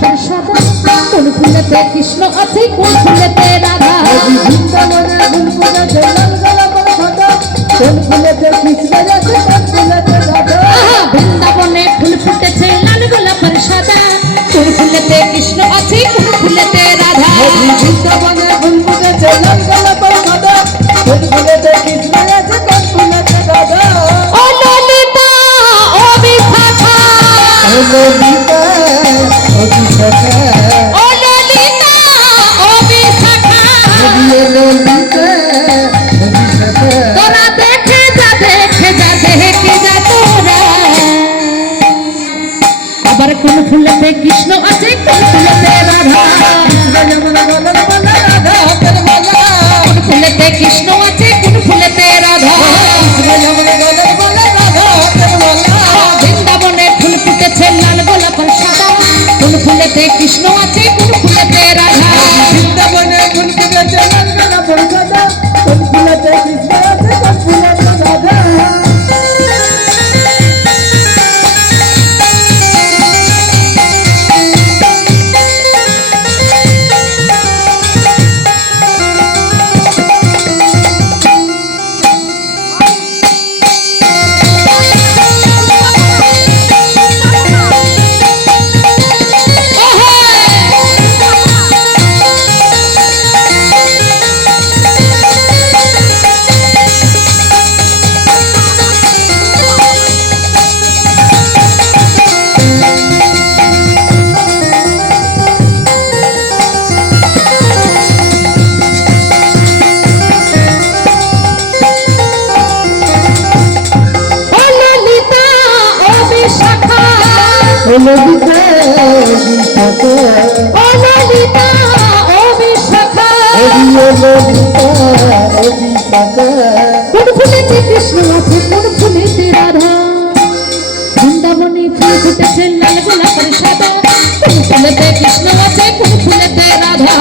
গোলাপের সাদা কোন ফুলেতে কৃষ্ণ আছে কোন ফুলেতে রাধা বৃন্দাবনে ফুল ফুটেছে লাল গোলাপের সাদা কোন ফুলেতে কৃষ্ণ আছে কোন ফুলেতে রাধা বৃন্দাবনে ফুল ফুটেছে লাল গোলাপের সাদা কোন ফুলেতে কৃষ্ণ আছে কোন ফুলেতে রাধা বৃন্দাবনে ফুল ফুটেছে লাল গোলাপের সাদা কোন ফুলেতে কৃষ্ণ আছে কোন ফুলেতে রাধা ও ললিতা ও বিশাখা ও ললিতা ও বিশাখা ও ললিতা ও বিশাখা তোরা দেখে যা তোরা আবার কোন ফুলেতে কৃষ্ণ আছে কোন ফুলেতে রাধা কোন ফুলেতে কৃষ্ণ আছে কোন ফুলেতে রাধা বৃন্দাবনে ফুল ফুটেছে লাল গোলাপের সাদা কোন ফুলেতে কৃষ্ণ আছে কোন ফুলেতে রাধা বৃন্দাবনে ফুল ফুটেছে লাল গোলাপের সাদা কোন ফুলেতে কৃষ্ণ আছে কোন ফুলেতে রাধা কোন ফুলেতে কৃষ্ণ আছে কোন ফুলেতে রাধা বৃন্দাবনে ফুল ফুটেছে লাল গোলাপের সাদা কোন ফুলেতে কৃষ্ণ আছে কোন ফুলেতে রাধা